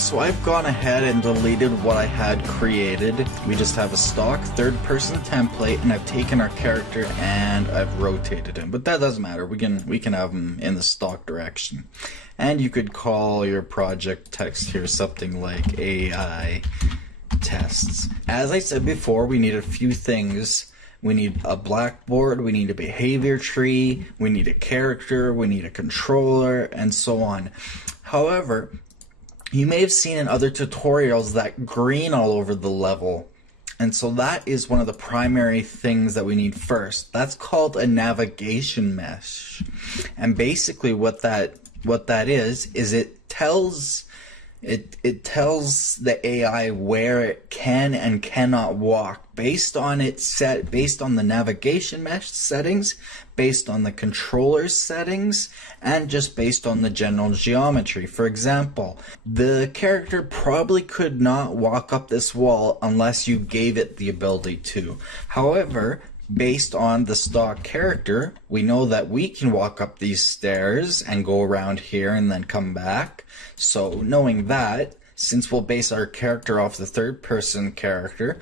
So I've gone ahead and deleted what I had created. We just have a stock third-person template, and I've taken our character and I've rotated him. But that doesn't matter. We can have him in the stock direction. And you could call your project text here something like AI tests. As I said before, we need a few things. We need a Blackboard, we need a behavior tree, we need a character, we need a controller, and so on. However, you may have seen in other tutorials that green all over the level. And so that is one of the primary things that we need first. That's called a navigation mesh. And basically what that is it tells the AI where it can and cannot walk based on the navigation mesh settings, based on the controller's settings, and just based on the general geometry. For example, the character probably could not walk up this wall unless you gave it the ability to. However, based on the stock character, we know that we can walk up these stairs and go around here and then come back. So knowing that, since we'll base our character off the third-person character,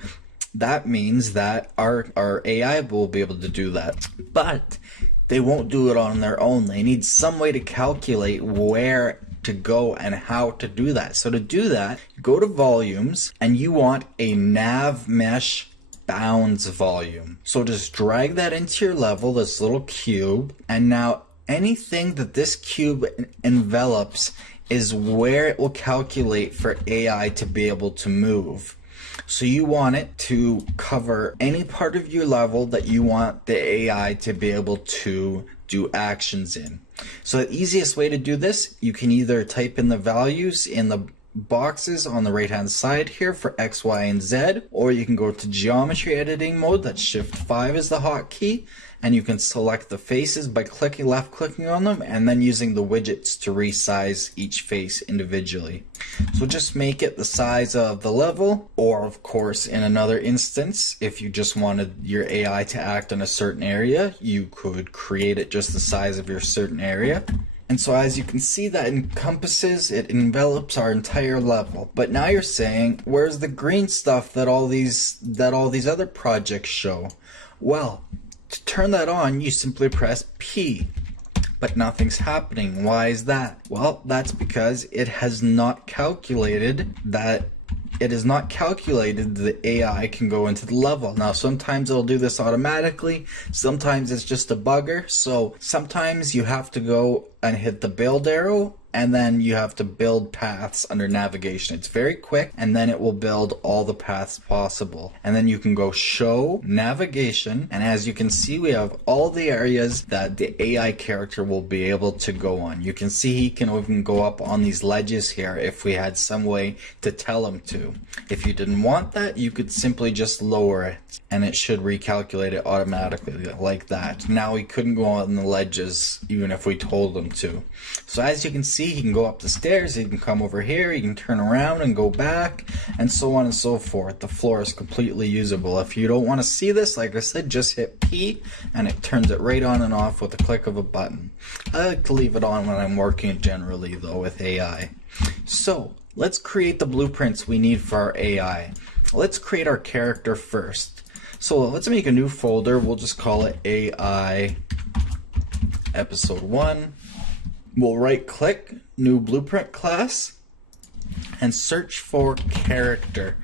that means that our AI will be able to do that. But they won't do it on their own. They need some way to calculate where to go and how to do that. So to do that, go to volumes and you want a nav mesh bounds volume. So just drag that into your level, this little cube, and now anything that this cube envelops is where it will calculate for AI to be able to move. So you want it to cover any part of your level that you want the AI to be able to do actions in. So the easiest way to do this, you can either type in the values in the boxes on the right hand side here for X, Y, and Z, or you can go to geometry editing mode. That's Shift 5 is the hotkey, and you can select the faces by left clicking on them and then using the widgets to resize each face individually. So just make it the size of the level, or of course in another instance, if you just wanted your AI to act in a certain area, you could create it just the size of your certain area. And so as you can see, that it envelops our entire level. But now you're saying, where's the green stuff that all these other projects show? Well, to turn that on, you simply press P. But nothing's happening. Why is that? Well, that's because it has not calculated that the AI can go into the level. Now, sometimes it'll do this automatically. Sometimes it's just a bugger. So sometimes you have to go and hit the build arrow, and then you have to build paths under navigation. It's very quick, and then it will build all the paths possible. And then you can go show navigation, and as you can see, we have all the areas that the AI character will be able to go on. You can see he can even go up on these ledges here if we had some way to tell him to. If you didn't want that, you could simply just lower it, and it should recalculate it automatically like that. Now he couldn't go on the ledges even if we told him to. So as you can see, he can go up the stairs, he can come over here, he can turn around and go back, and so on and so forth. The floor is completely usable. If you don't want to see this, like I said, just hit P and it turns it right on and off with the click of a button. I like to leave it on when I'm working generally though with AI. So let's create the blueprints we need for our AI. Let's create our character first. So let's make a new folder. We'll just call it AI Ep.1. We'll right click, new blueprint class, and search for character.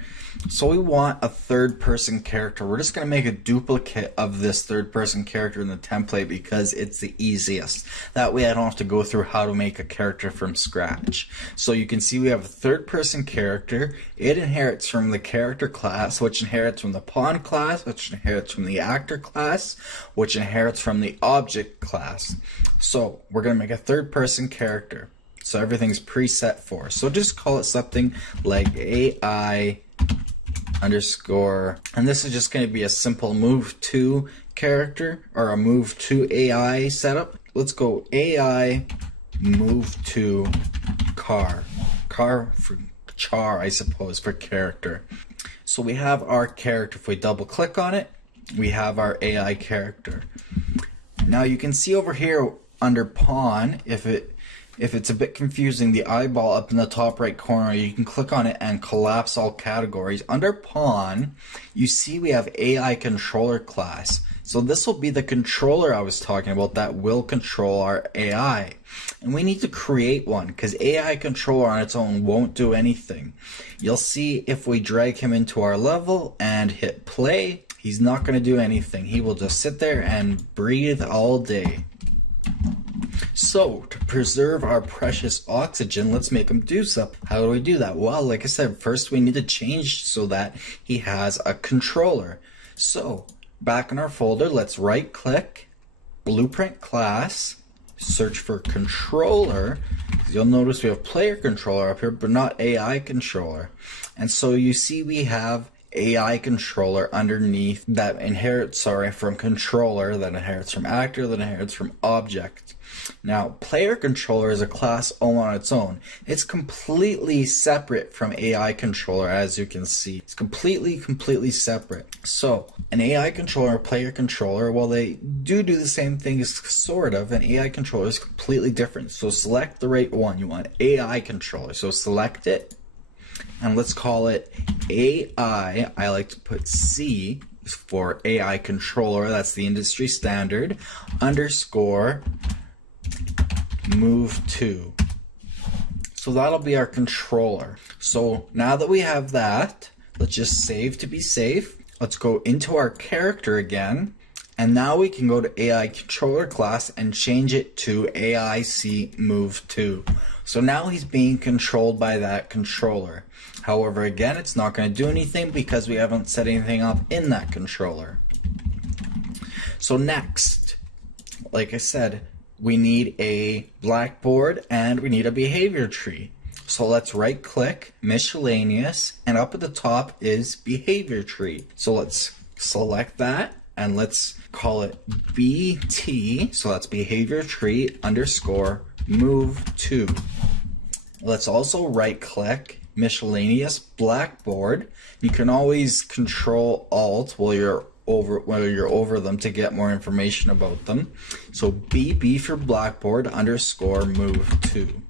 So we want a third-person character. We're just going to make a duplicate of this third-person character in the template because it's the easiest. That way I don't have to go through how to make a character from scratch. So you can see we have a third-person character. It inherits from the character class, which inherits from the pawn class, which inherits from the actor class, which inherits from the object class. So we're going to make a third-person character. So everything's preset for. So just call it something like AI underscore, and this is just going to be a simple move to character or a move to AI setup. Let's go AI move to car for char, I suppose, for character. So we have our character. If we double click on it, we have our AI character. Now you can see over here under pawn, if If it's a bit confusing, the eyeball up in the top right corner, you can click on it and collapse all categories. Under pawn, you see we have AI controller class. So this will be the controller I was talking about that will control our AI. And we need to create one because AI controller on its own won't do anything. You'll see if we drag him into our level and hit play, he's not going to do anything. He will just sit there and breathe all day. So, to preserve our precious oxygen, let's make him do something. How do we do that? Well, like I said, first we need to change so that he has a controller. So, back in our folder, let's right click, blueprint class, search for controller. You'll notice we have player controller up here, but not AI controller. And so you see we have AI controller underneath that inherits, from controller, that inherits from actor, that inherits from object. Now, player controller is a class all on its own. It's completely separate from AI controller, as you can see. It's completely separate. So, an AI controller, player controller, well, they do the same thing, sort of. An AI controller is completely different. So, select the right one. You want AI controller. So, select it. And let's call it AI. I like to put C for AI controller. That's the industry standard. Underscore move to. So that'll be our controller. So now that we have that, let's just save to be safe. Let's go into our character again. And now we can go to AI controller class and change it to AIC move to. So now he's being controlled by that controller. However, again, it's not going to do anything because we haven't set anything up in that controller. So next, like I said, we need a Blackboard and we need a behavior tree. So let's right click, miscellaneous, and up at the top is behavior tree. So let's select that and let's call it BT. So that's behavior tree underscore move to. Let's also right click, miscellaneous Blackboard. You can always control Alt while you're over them to get more information about them. So BB for Blackboard underscore move to.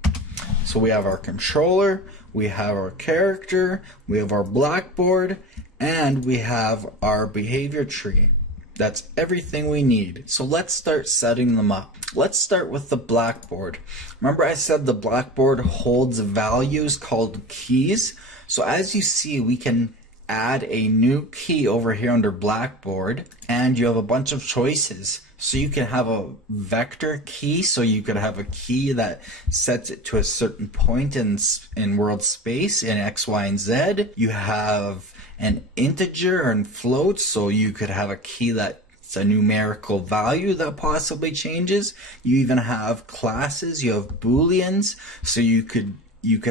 So we have our controller, we have our character, we have our Blackboard, and we have our behavior tree. That's everything we need. So let's start setting them up. Let's start with the Blackboard. Remember I said the Blackboard holds values called keys? So as you see, we can add a new key over here under Blackboard, and you have a bunch of choices. So you can have a vector key, so you could have a key that sets it to a certain point in world space in X, Y, and Z. You have an integer and float, so you could have a key that's a numerical value that possibly changes. You even have classes, you have booleans, so you could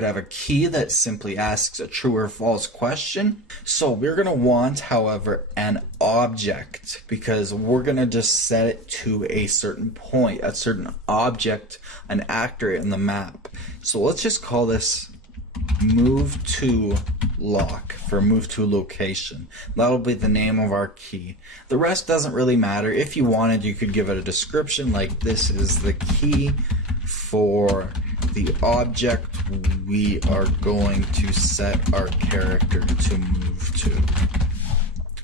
have a key that simply asks a true or false question. So we're going to want, however, an object because we're going to just set it to a certain point, a certain object, an actor in the map. So let's just call this move to lock for move to location. That'll be the name of our key. The rest doesn't really matter. If you wanted, you could give it a description like this is the key for the object we are going to set our character to move to.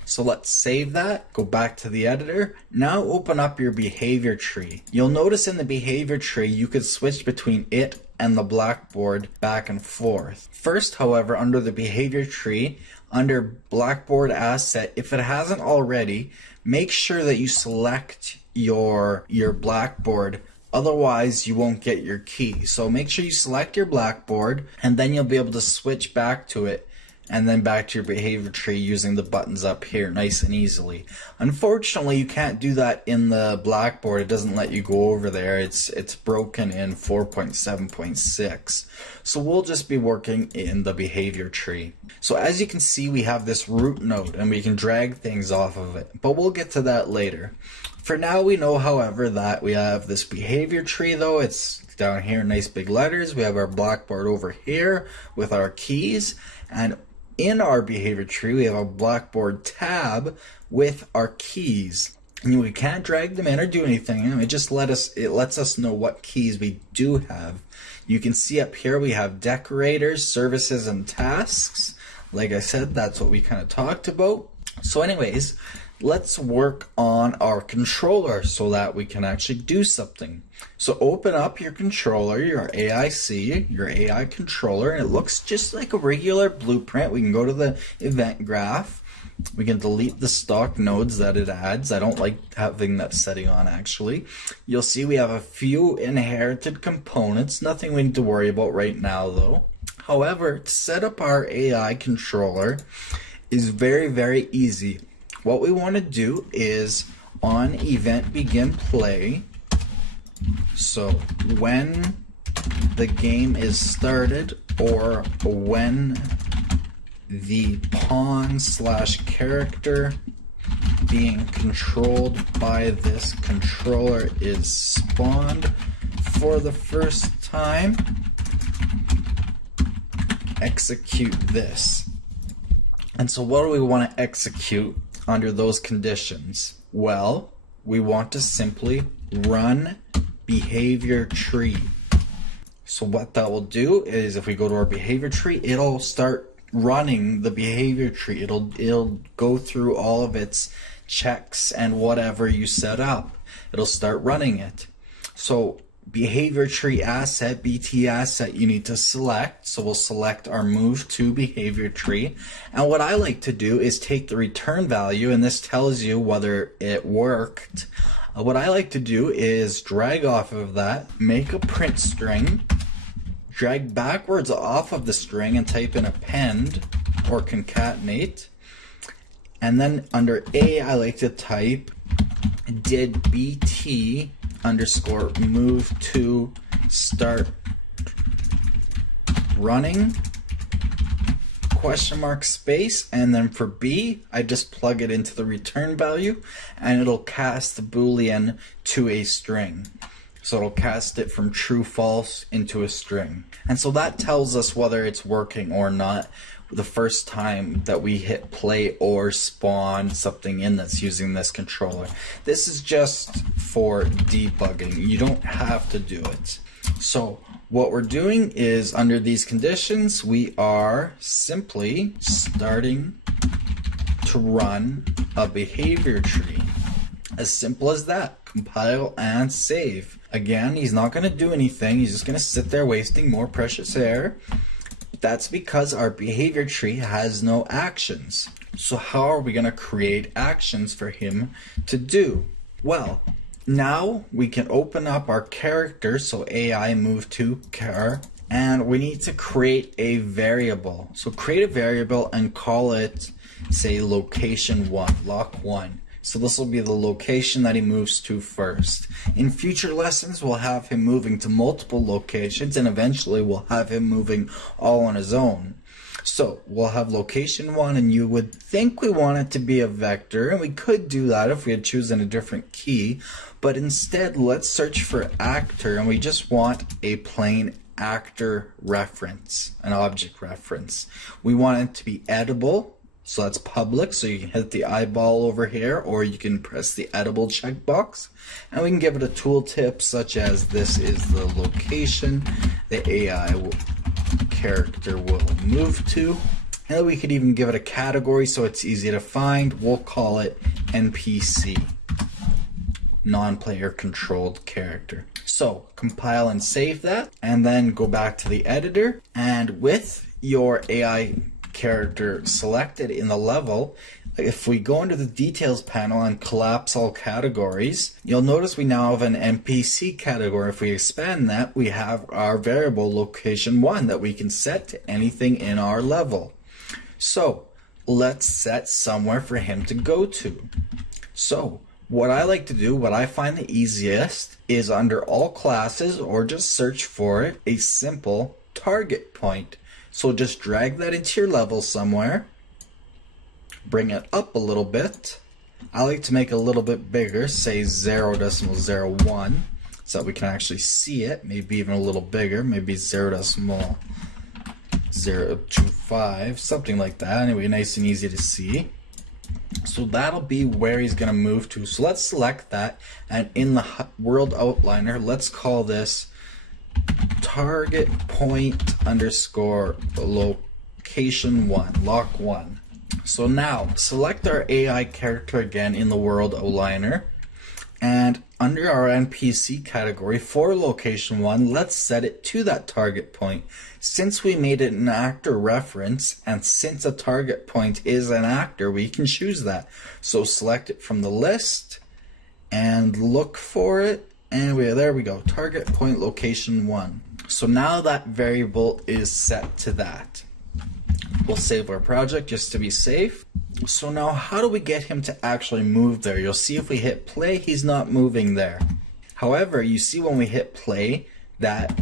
So let's save that, go back to the editor. Now open up your behavior tree. You'll notice in the behavior tree you could switch between it and the Blackboard back and forth. First, however, under the behavior tree, under Blackboard asset, if it hasn't already, make sure that you select your Blackboard. Otherwise, you won't get your key. So make sure you select your Blackboard, and then you'll be able to switch back to it, and then back to your behavior tree using the buttons up here nice and easily. Unfortunately, you can't do that in the Blackboard. It doesn't let you go over there. It's broken in 4.7.6. So we'll just be working in the behavior tree. So as you can see, we have this root node, and we can drag things off of it. But we'll get to that later. For now, we know, however, that we have this behavior tree, though. It's down here, nice big letters. We have our Blackboard over here with our keys. And in our behavior tree, we have a Blackboard tab with our keys. And we can't drag them in or do anything. It just lets us know what keys we do have. You can see up here we have decorators, services, and tasks. Like I said, that's what we kind of talked about. So anyways, let's work on our controller so that we can actually do something. So open up your controller, your AIC, your AI controller, and it looks just like a regular blueprint. We can go to the event graph. We can delete the stock nodes that it adds. I don't like having that setting on actually. You'll see we have a few inherited components. Nothing we need to worry about right now though. However, to set up our AI controller is very, very easy. What we want to do is on event begin play. So when the game is started or when the pawn/character being controlled by this controller is spawned for the first time, execute this. And so what do we want to execute under those conditions? Well, we want to simply run behavior tree. So what that will do is if we go to our behavior tree, it'll start running the behavior tree. It'll go through all of its checks and whatever you set up. It'll start running it. So behavior tree asset, BT asset, you need to select. So we'll select our move to behavior tree. And what I like to do is take the return value, and this tells you whether it worked. What I like to do is drag off of that, make a print string, drag backwards off of the string and type in append or concatenate. And then under A, I like to type did BT underscore move to start running question mark space, and then for B I just plug it into the return value and it'll cast the boolean to a string. So it'll cast it from true false into a string. And so that tells us whether it's working or not the first time that we hit play or spawn something in that's using this controller. This is just for debugging. You don't have to do it. So what we're doing is under these conditions, we are simply starting to run a behavior tree. As simple as that. Compile and save. Again, he's not going to do anything. He's just going to sit there wasting more precious air. That's because our behavior tree has no actions. So how are we going to create actions for him to do? Well, now we can open up our character, so AI move to char, and we need to create a variable. So create a variable and call it, say, location1, lock1. So this will be the location that he moves to first. In future lessons, we'll have him moving to multiple locations, and eventually we'll have him moving all on his own. So we'll have location 1, and you would think we want it to be a vector, and we could do that if we had chosen a different key, but instead let's search for actor, and we just want a plain actor reference, an object reference. We want it to be edible. So that's public, so you can hit the eyeball over here, or you can press the edible checkbox. And we can give it a tooltip such as this is the location the AI character will move to. And then we could even give it a category so it's easy to find. We'll call it NPC, non-player controlled character. So compile and save that, and then go back to the editor. And with your AI character selected in the level, if we go into the details panel and collapse all categories, you'll notice we now have an NPC category. If we expand that, we have our variable location 1 that we can set to anything in our level. So let's set somewhere for him to go to. So what I like to do, what I find the easiest, is under all classes, or just search for it, a simple target point. So just drag that into your level somewhere, bring it up a little bit. I like to make it a little bit bigger, say 0.01, so that we can actually see it, maybe even a little bigger, maybe 0.025, something like that. Anyway, nice and easy to see. So that'll be where he's going to move to. So let's select that, and in the world outliner, let's call this target point underscore location 1, lock 1. So now select our AI character again in the world outliner, and under our NPC category for location 1, let's set it to that target point. Since we made it an actor reference, and since a target point is an actor, we can choose that. So select it from the list and look for it, and there we go, target point location 1. So now that variable is set to that. We'll save our project just to be safe. So now how do we get him to actually move there? You'll see if we hit play, he's not moving there. However, you see when we hit play that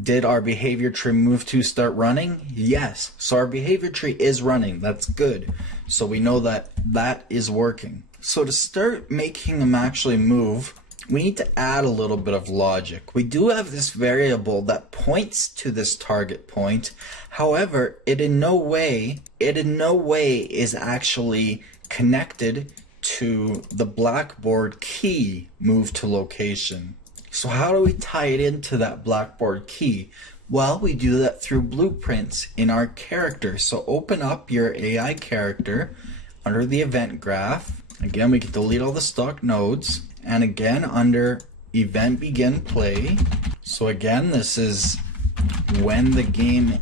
did our behavior tree move to start running? Yes. So our behavior tree is running. That's good. So we know that that is working. So to start making him actually move, we need to add a little bit of logic. We do have this variable that points to this target point. However, it in no way is actually connected to the Blackboard key move to location. So how do we tie it into that Blackboard key? Well, we do that through blueprints in our character. So open up your AI character under the event graph. Again, we can delete all the stock nodes. And again, under event begin play. So again, this is when the game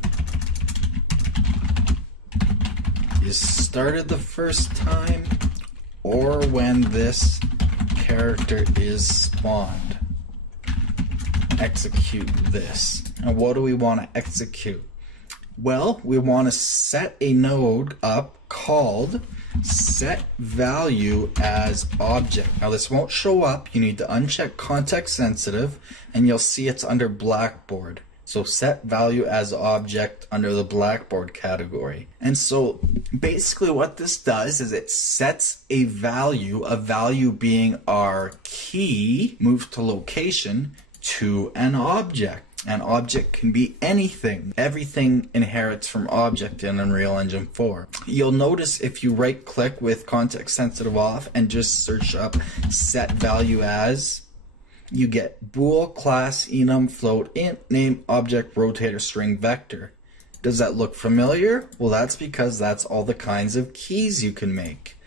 is started the first time, or when this character is spawned. Execute this. And what do we want to execute? Well, we want to set a node up called set value as object. Now this won't show up. You need to uncheck context sensitive, and you'll see it's under Blackboard. So set value as object under the Blackboard category. And so basically what this does is it sets a value being our key, move to location, to an object. An object can be anything. Everything inherits from object in Unreal Engine 4. You'll notice if you right click with context sensitive off and just search up set value as, you get bool, class, enum, float, int, name, object, rotator, string, vector. Does that look familiar? Well, that's because that's all the kinds of keys you can make.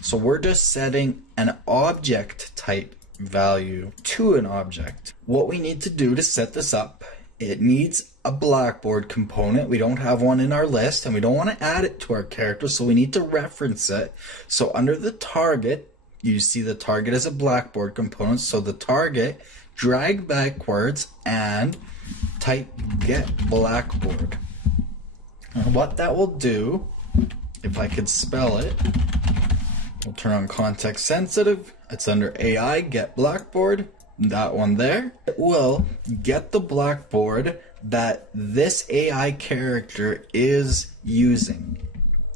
So we're just setting an object type value to an object. What we need to do to set this up, it needs a Blackboard component. We don't have one in our list, and we don't want to add it to our character, so we need to reference it. So under the target, you see the target is a Blackboard component, so the target, drag backwards and type get Blackboard. And what that will do, if I could spell it, we'll turn on context sensitive. It's under AI, get Blackboard, that one there. It will get the Blackboard that this AI character is using.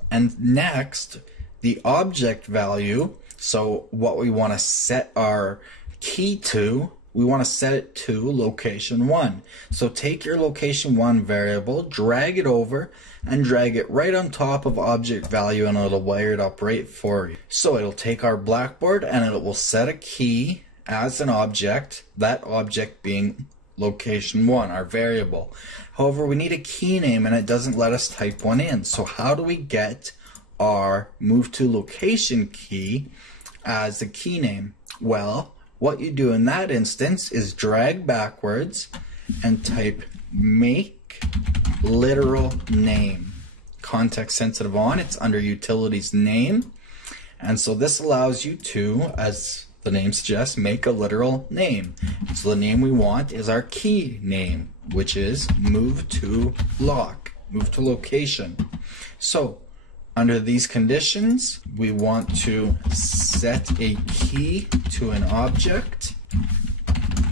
And next, the object value, so what we want to set our key to, we want to set it to location 1. So take your location 1 variable, drag it over, and drag it right on top of object value, and it'll wire it up right for you. So it'll take our Blackboard and it will set a key as an object, that object being location 1, our variable. However, we need a key name and it doesn't let us type one in. So how do we get our move to location key as the key name? Well, what you do in that instance is drag backwards and type make literal name. Context sensitive on, it's under utilities name. And so this allows you to, as the name suggests, make a literal name. So the name we want is our key name, which is move to lock, move to location. So under these conditions, we want to set a key to an object.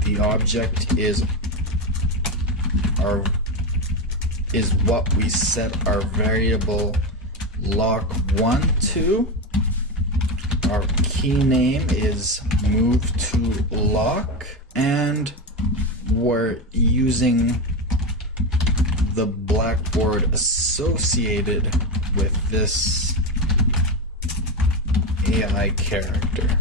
The object is what we set our variable lock1 to. Our key name is move to lock, and we're using the Blackboard associated with this AI character.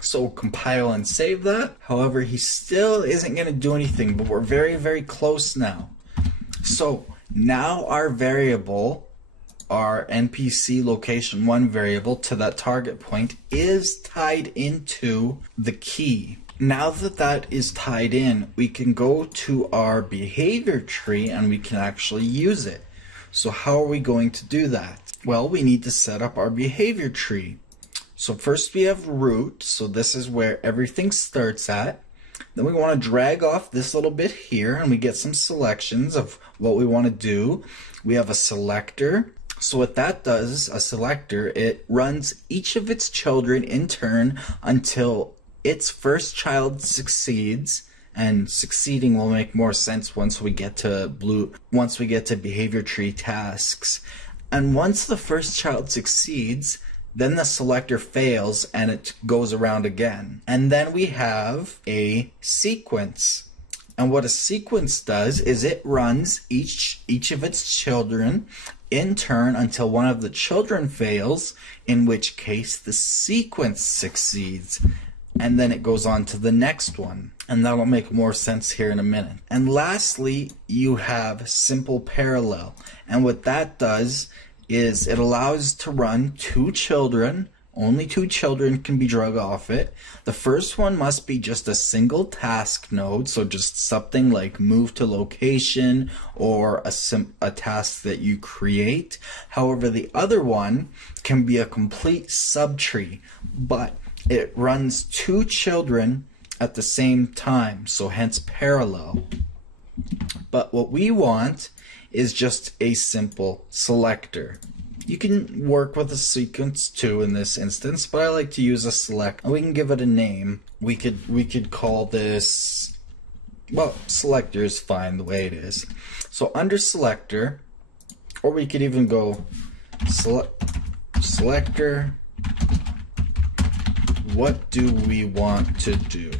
So compile and save that. However, he still isn't going to do anything, but we're very, very close now. So now our variable, our NPC location 1 variable to that target point, is tied into the key. Now that that is tied in, we can go to our behavior tree and we can actually use it. So how are we going to do that? Well, we need to set up our behavior tree. So first we have root, so this is where everything starts at. Then we want to drag off this little bit here and we get some selections of what we want to do. We have a selector. So what that does, a selector, it runs each of its children in turn until its first child succeeds, and succeeding will make more sense once we get to behavior tree tasks. And once the first child succeeds, then the selector fails and it goes around again. And then we have a sequence. And what a sequence does is it runs each of its children in turn until one of the children fails, in which case the sequence succeeds. And then it goes on to the next one. And that'll make more sense here in a minute. And lastly, you have simple parallel. And what that does is it allows to run 2 children. Only 2 children can be drug off it. The first one must be just a single task node, so just something like move to location or a task that you create. However, the other one can be a complete subtree, but it runs 2 children at the same time, so hence parallel. But what we want is just a simple selector. You can work with a sequence too in this instance, but I like to use a select. We can give it a name. We could call this, well, selector is fine the way it is. So under selector, or we could even go selector, what do we want to do?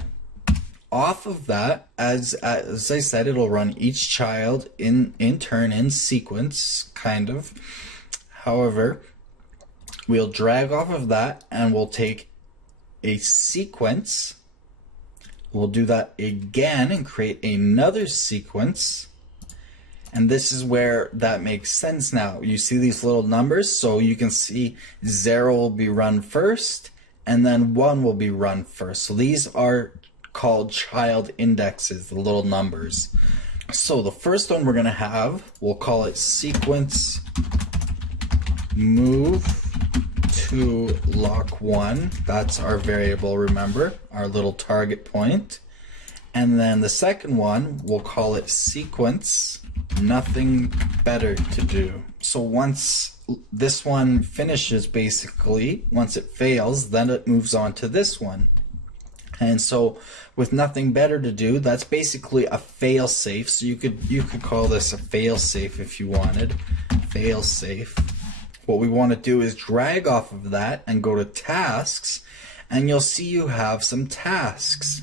Off of that, as I said, it'll run each child in turn in sequence, kind of. However, we'll drag off of that and we'll take a sequence. We'll do that again and create another sequence. And this is where that makes sense now. You see these little numbers, so you can see 0 will be run first and then 1 will be run first. So these are called child indexes, the little numbers. So the first one we're going to have, we'll call it sequence move to lock 1. That's our variable, remember, our little target point. And then the second one, we'll call it sequence nothing better to do. So once this one finishes, basically, once it fails, then it moves on to this one. And so with nothing better to do, that's basically a fail-safe. So you could call this a fail-safe if you wanted. Fail-safe. What we want to do is drag off of that and go to tasks, and you'll see you have some tasks.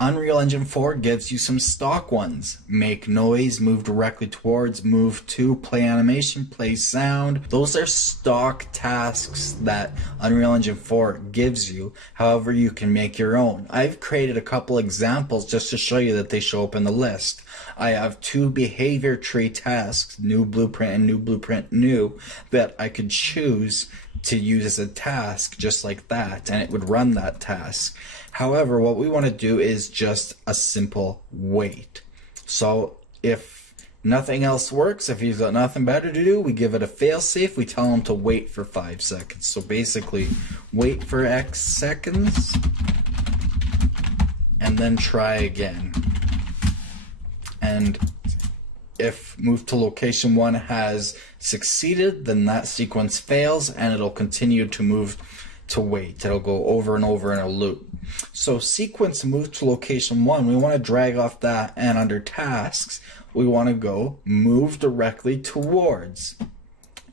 Unreal Engine 4 gives you some stock ones. Make noise, move directly towards, move to, play animation, play sound. Those are stock tasks that Unreal Engine 4 gives you. However, you can make your own. I've created a couple examples just to show you that they show up in the list. I have 2 behavior tree tasks, new blueprint and new blueprint new, that I could choose to use as a task just like that, and it would run that task. However, what we want to do is just a simple wait. So if nothing else works, if he's got nothing better to do, we give it a failsafe. We tell him to wait for 5 seconds. So basically, wait for X seconds and then try again. And if move to location 1 has succeeded, then that sequence fails and it'll continue to move to wait. It'll go over and over in a loop. So sequence move to location 1, we want to drag off that, and under tasks we want to go move directly towards,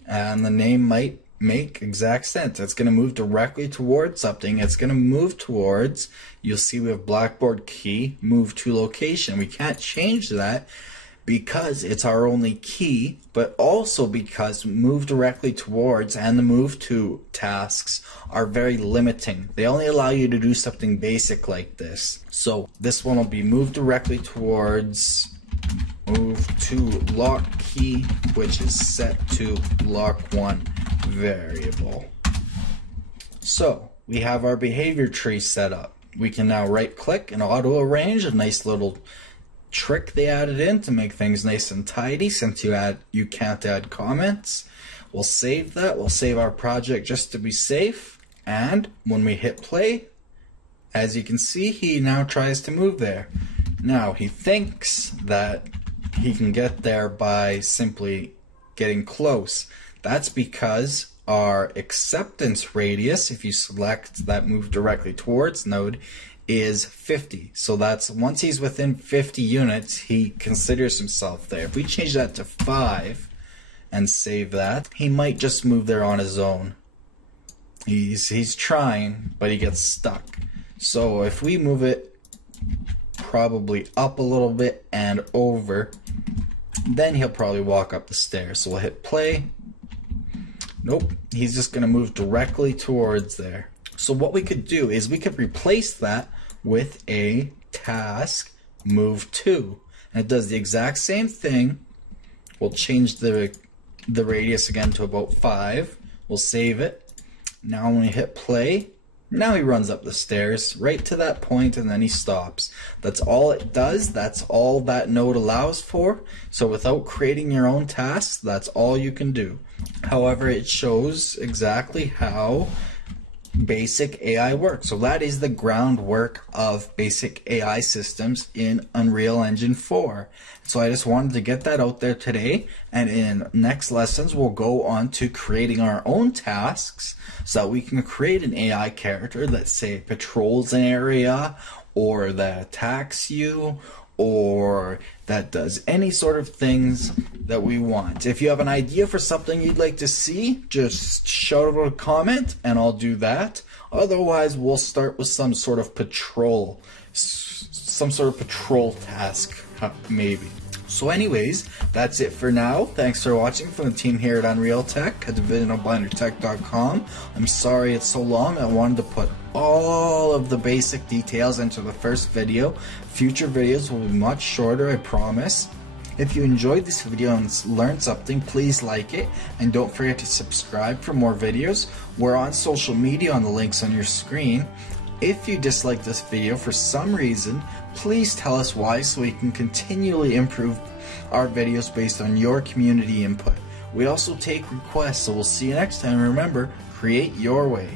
and the name might make exact sense. It's going to move directly towards something. It's going to move towards, you'll see we have Blackboard key move to location. We can't change that because it's our only key, but also because move directly towards and the move to tasks are very limiting. They only allow you to do something basic like this. So this one will be move directly towards, move to lock key, which is set to lock1 variable. So we have our behavior tree set up. We can now right click and auto arrange, a nice little trick they added in to make things nice and tidy since you can't add comments. We'll save that. We'll save our project just to be safe. And when we hit play, as you can see, he now tries to move there. Now he thinks that he can get there by simply getting close. That's because our acceptance radius, if you select that move directly towards node, is 50. So that's once he's within 50 units, he considers himself there. If we change that to 5 and save that, he might just move there on his own. He's trying, but he gets stuck. So if we move it probably up a little bit and over, then he'll probably walk up the stairs. So we'll hit play. Nope, he's just going to move directly towards there. So what we could do is we could replace that with a task move to. And it does the exact same thing. We'll change the radius again to about 5. We'll save it. Now when we hit play, now he runs up the stairs right to that point and then he stops. That's all it does. That's all that node allows for. So without creating your own tasks, that's all you can do. However, it shows exactly how basic AI works. So that is the groundwork of basic AI systems in Unreal Engine 4. So I just wanted to get that out there today, and in next lessons we'll go on to creating our own tasks so that we can create an AI character that, say, patrols an area, or that attacks you, or that does any sort of things that we want. If you have an idea for something you'd like to see, just shout out a comment and I'll do that. Otherwise, we'll start with some sort of patrol task, maybe. So anyways, that's it for now. Thanks for watching from the team here at UnrealTek at divisionofblendertech.com. I'm sorry it's so long. I wanted to put all of the basic details into the first video. Future videos will be much shorter, I promise. If you enjoyed this video and learned something, please like it, and don't forget to subscribe for more videos. We're on social media on the links on your screen. If you dislike this video for some reason, please tell us why so we can continually improve our videos based on your community input. We also take requests, so we'll see you next time. Remember, create your way.